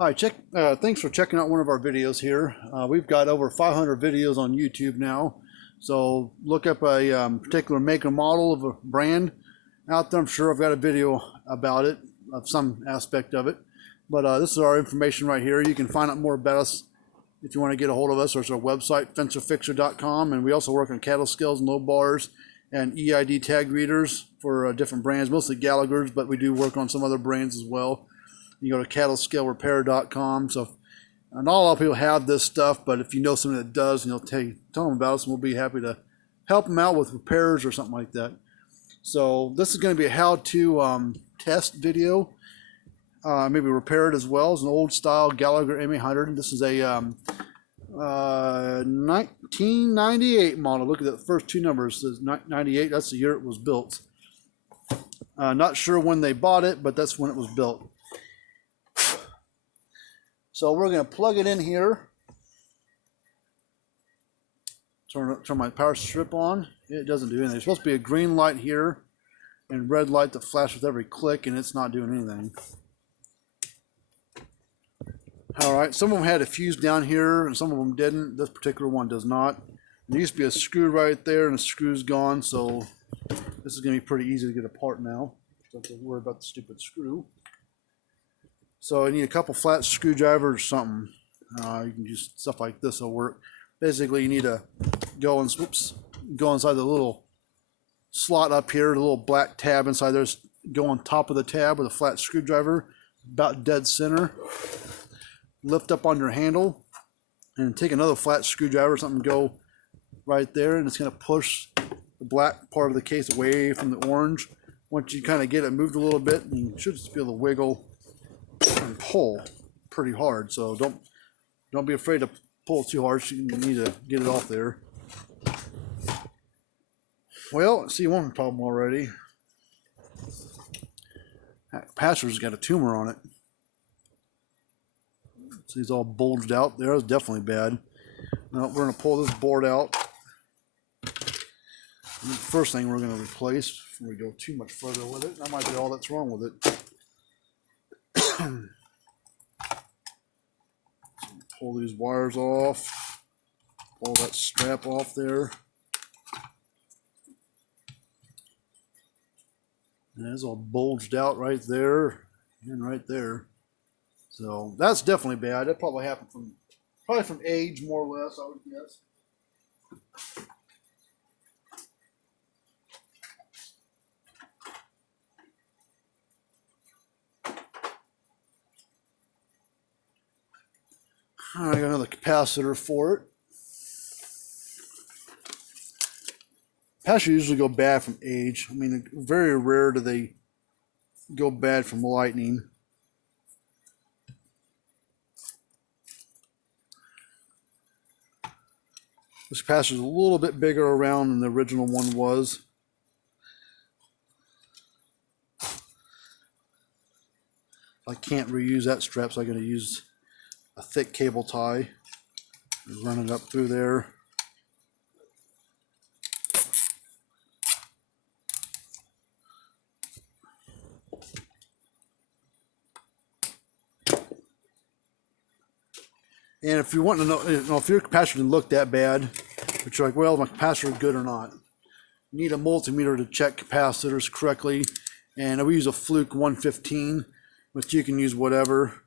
Hi, thanks for checking out one of our videos here. We've got over 500 videos on YouTube now. So look up a particular make or model of a brand out there. I'm sure I've got a video about it, of some aspect of it. But this is our information right here. You can find out more about us if you want to get a hold of us. There's our website, fencerfixer.com. And we also work on cattle scales and low bars and EID tag readers for different brands, mostly Gallagher's, but we do work on some other brands as well. You go to cattlescalerepair.com. So, not a lot of people have this stuff, but if you know someone that does, tell them about us, and we'll be happy to help them out with repairs or something like that. So this is going to be a how-to test video, maybe repair it as well. It's an old style Gallagher M800. This is a 1998 model. Look at the first two numbers. It says 98. That's the year it was built. Not sure when they bought it, but that's when it was built. So we're going to plug it in here. Turn my power strip on. It doesn't do anything. There's supposed to be a green light here and red light that flashes with every click, and it's not doing anything. All right, some of them had a fuse down here and some of them didn't. This particular one does not. There used to be a screw right there, and the screw's gone, so this is going to be pretty easy to get apart now. Don't have to worry about the stupid screw. So I need a couple flat screwdrivers or something. You can use stuff like this will work. Basically, you need to go inside the little slot up here, the little black tab inside there. Go on top of the tab with a flat screwdriver, about dead center. Lift up on your handle, and take another flat screwdriver or something. Go right there, and it's going to push the black part of the case away from the orange. Once you kind of get it moved a little bit, you should just be able to wiggle and pull pretty hard. So don't be afraid to pull too hard. You need to get it off there. Well, I see one problem already. That capacitor's got a tumor on it. So he's all bulged out there. That's definitely bad. Now we're going to pull this board out. And the first thing we're going to replace before we go too much further with it. That might be all that's wrong with it. Pull these wires off, pull that strap off there. And it's all bulged out right there and right there. So that's definitely bad. That probably happened from age, more or less, I would guess. I got another capacitor for it. Capacitors usually go bad from age. I mean, very rare do they go bad from lightning. This capacitor is a little bit bigger around than the original one was. I can't reuse that strap, so I'm going to use a thick cable tie, run it up through there. And if you want to know if your capacitor didn't look that bad, but you're like, well, my capacitor is good or not, you need a multimeter to check capacitors correctly. And we use a Fluke 115, which you can use whatever.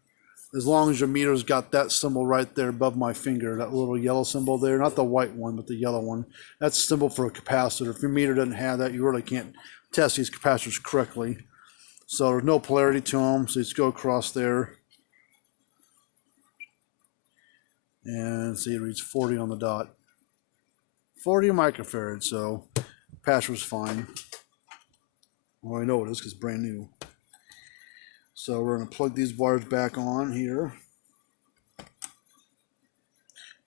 As long as your meter's got that symbol right there above my finger, that little yellow symbol there, not the white one, but the yellow one. That's a symbol for a capacitor. If your meter doesn't have that, you really can't test these capacitors correctly. So there's no polarity to them, so you just go across there. And see, it reads 40 on the dot. 40 microfarads, so capacitor's fine. Well, I know it is because it's brand new. So we're going to plug these wires back on here.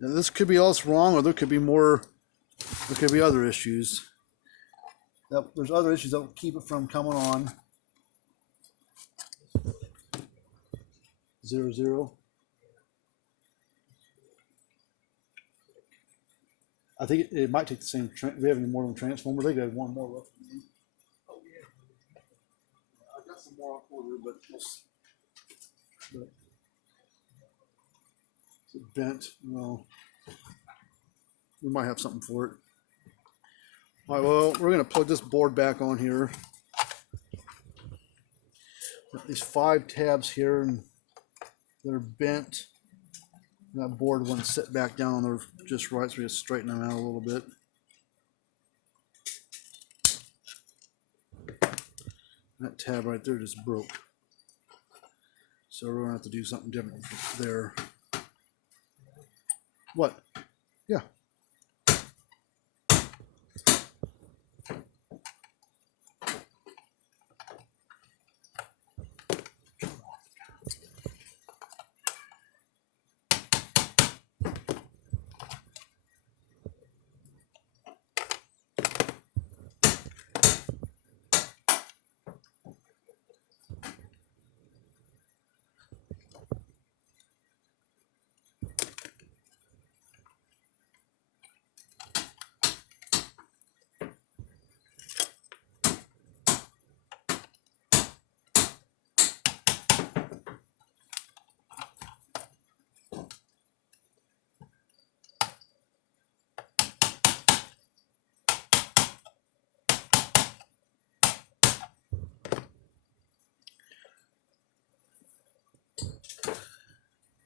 Now this could be all that's wrong, or there could be more. There could be other issues. There's other issues that will keep it from coming on. 00. I think it might take the same. We have any more than transformer? They got one more left. I got some more on order, but Is it bent? Well, we might have something for it. All right, well, we're gonna plug this board back on here. Got these 5 tabs here, and they're bent. And that board wouldn't sit back down there just right, so we just straighten them out a little bit. That tab right there just broke. So we're gonna have to do something different there. What? Yeah.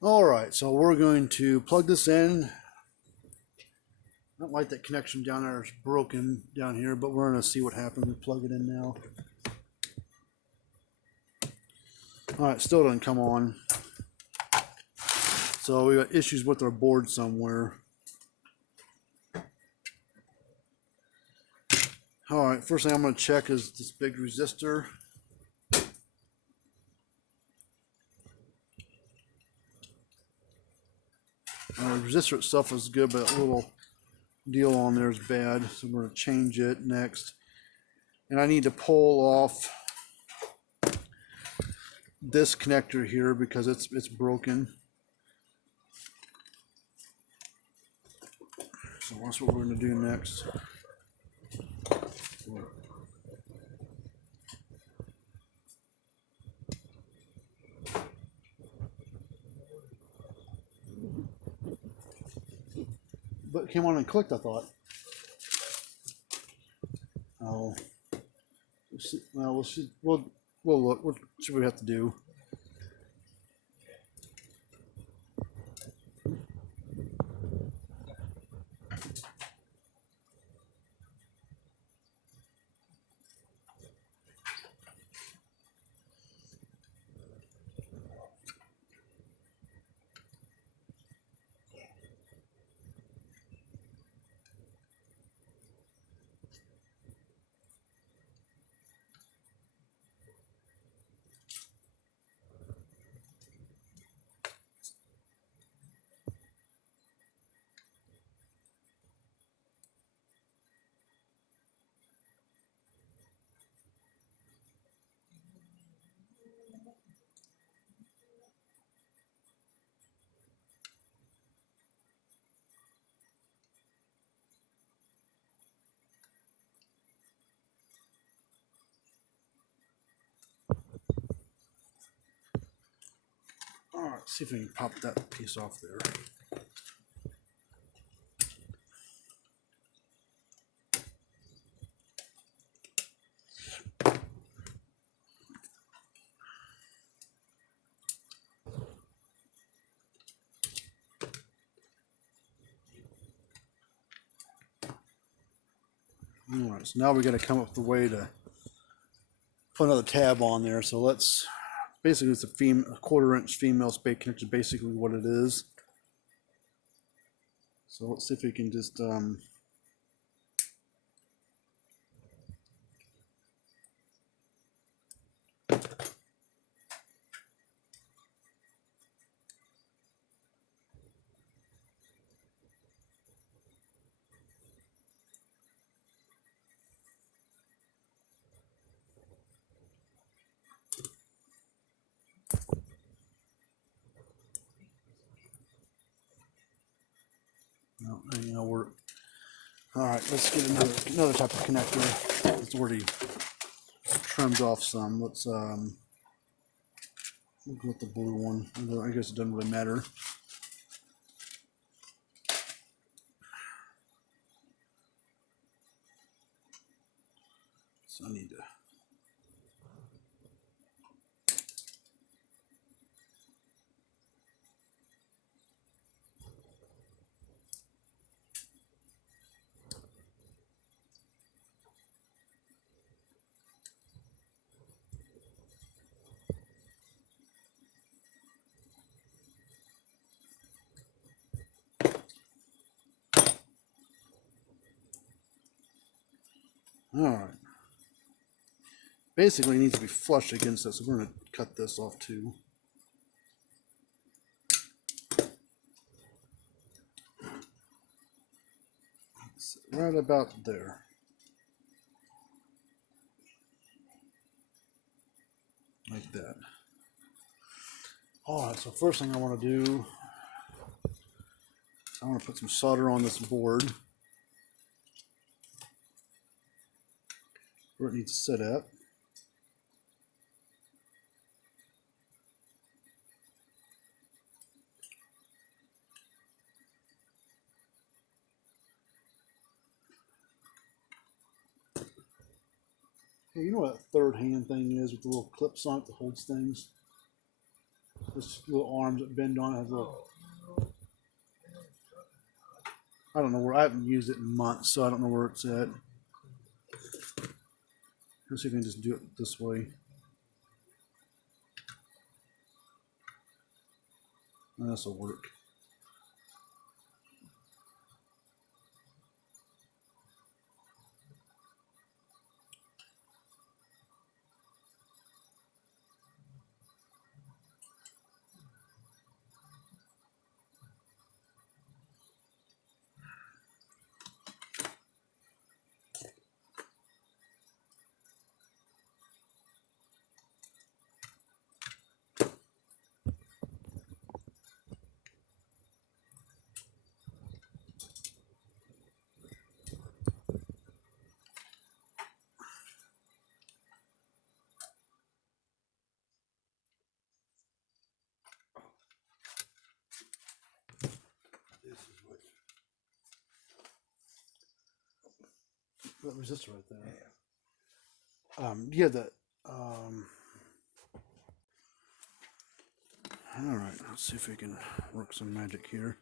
All right, so we're going to plug this in. I don't like that connection down there is broken down here, but we're gonna see what happens. We plug it in now. All right, still doesn't come on. So we got issues with our board somewhere. All right, first thing I'm gonna check is this big resistor. The resistor itself is good, but that little deal on there is bad, so we're going to change it next. And I need to pull off this connector here because it's broken. So that's what we're going to do next. But it came on and clicked, I thought. Oh. Well, we'll look. What should we have to do? All right, see if we can pop that piece off there. All right, so now we got to come up with a way to put another tab on there. So let's basically it's a 1/4-inch female spade connector, basically what it is. So let's see if we can just no, you know, we're all right. Let's get another type of connector. It's already trimmed off some. Let's look at the blue one. I guess it doesn't really matter. So I need to. All right. Basically, it needs to be flush against it, so we're going to cut this off too. Right about there. Like that. All right, so first thing I want to do, I want to put some solder on this board where it needs to sit at. Hey, you know what that third hand thing is with the little clips on it that holds things? This little arms that bend on it has little. I don't know where. I haven't used it in months, so I don't know where it's at. Let's see if we can just do it this way. This will work. That resistor right there. Yeah. All right, let's see if we can work some magic here.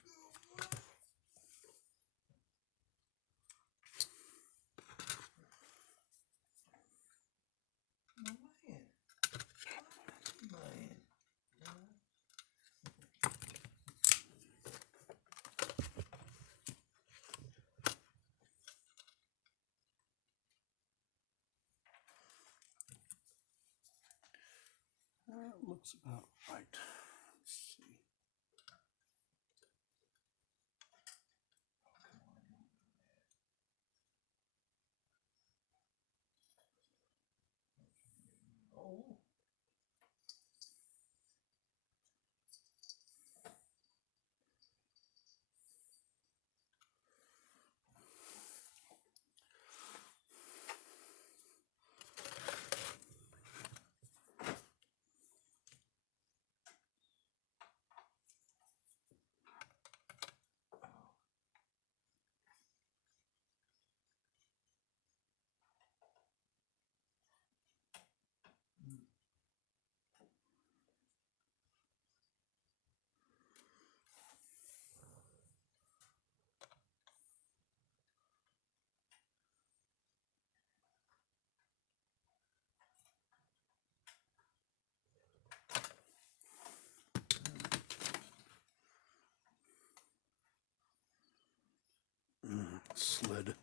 That looks about right. Let's see. Slid.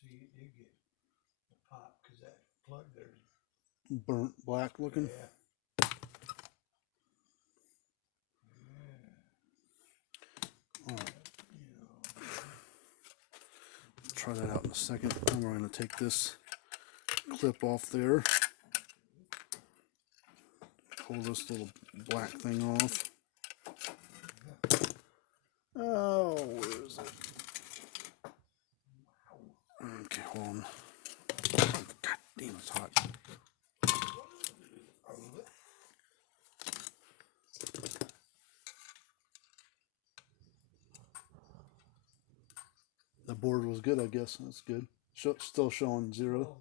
See, it did get the pop because that plug there's Burnt black looking. yeah. All right. Try that out in a second. And we're going to take this clip off there. Pull this little black thing off. Oh, where is it? Okay, hold on. God damn, it's hot. The board was good, I guess. That's good. Still showing 0.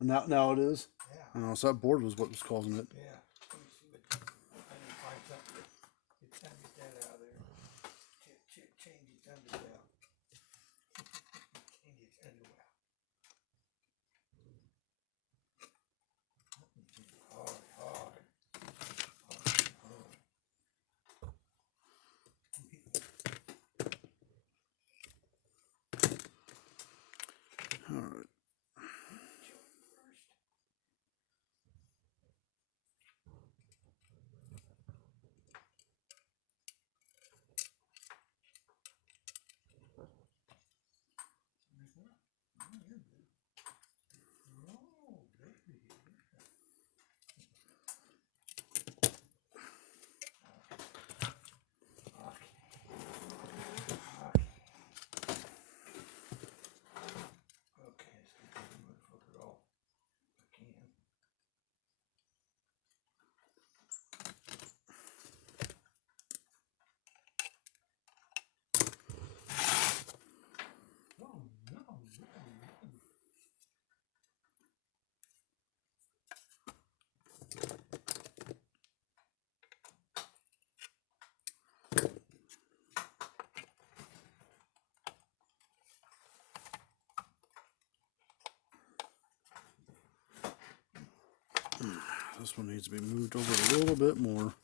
Now it is. Yeah. Oh, so that board was what was causing it. Yeah. Let me see what, I need to find something. It's time to get that out of there. Change its underwell. Change its underwell. Hard, hard. All right. This one needs to be moved over a little bit more.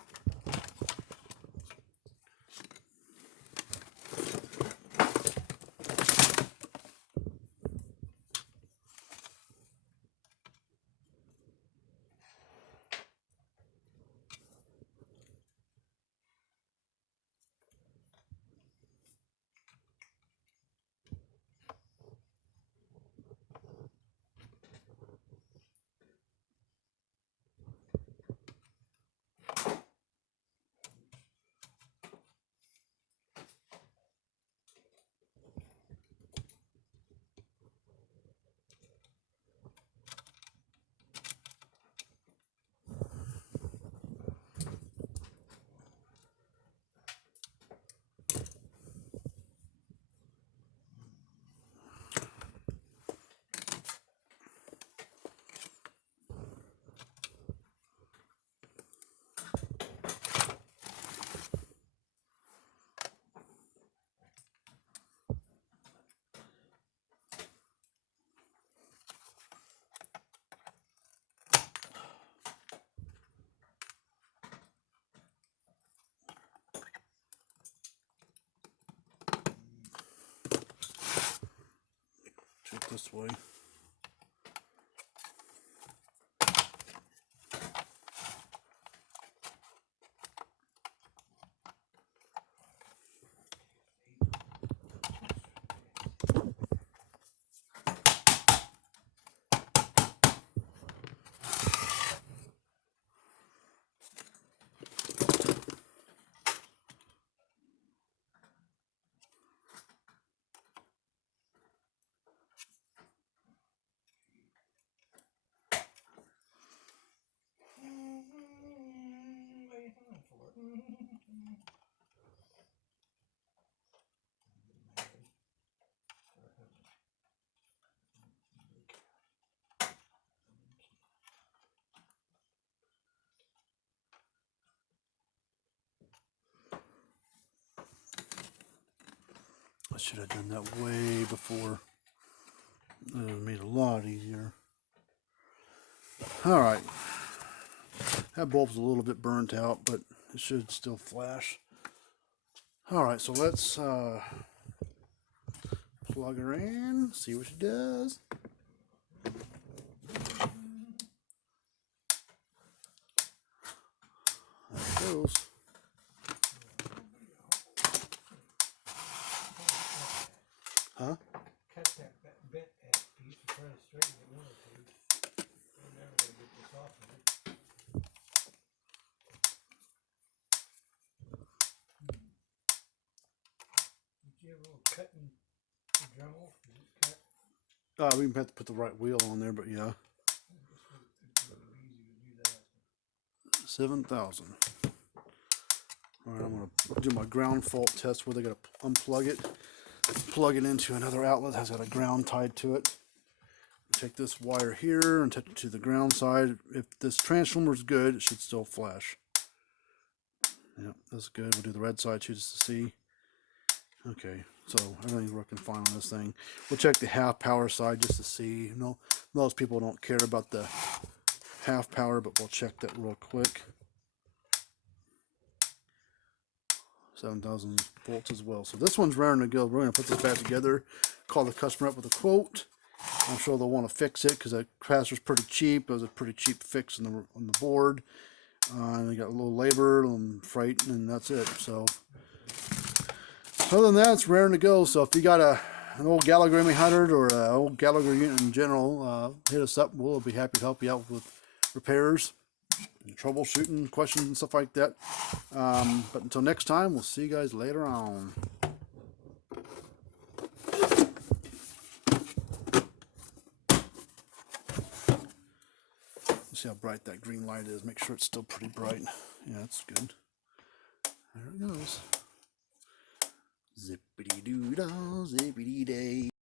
Check this way. I should have done that way before. It would have made it a lot easier. All right. That bulb's a little bit burnt out, but it should still flash. All right, so let's plug her in, see what she does. There it goes. Huh? Cut that bent piece to try to straighten it with it. a little cutting the Dremel? Is it cut? We have to put the right wheel on there, but yeah. It's really easy to do that. 7,000. All right, I'm gonna do my ground fault test where they gotta unplug it, plug it into another outlet that has got a ground tied to it. Take this wire here and touch it to the ground side. If this transformer is good, it should still flash. Yeah, that's good. We'll do the red side too just to see. Okay, so everything's working fine on this thing. We'll check the half power side just to see. You know, most people don't care about the half power, but we'll check that real quick. 7,000 volts as well. So this one's raring to go. We're going to put this back together, call the customer up with a quote. I'm sure they'll want to fix it because that capacitor's pretty cheap. It was a pretty cheap fix on the board. And they got a little labor and freight, and that's it. So other than that, it's raring to go. So if you got an old Gallagher M800 or an old Gallagher unit in general, hit us up. We'll be happy to help you out with repairs, troubleshooting, questions, and stuff like that. But until next time, we'll see you guys later on. See how bright that green light is. Make sure it's still pretty bright. Yeah, that's good. There it goes. Zippity doo dah, zippity day.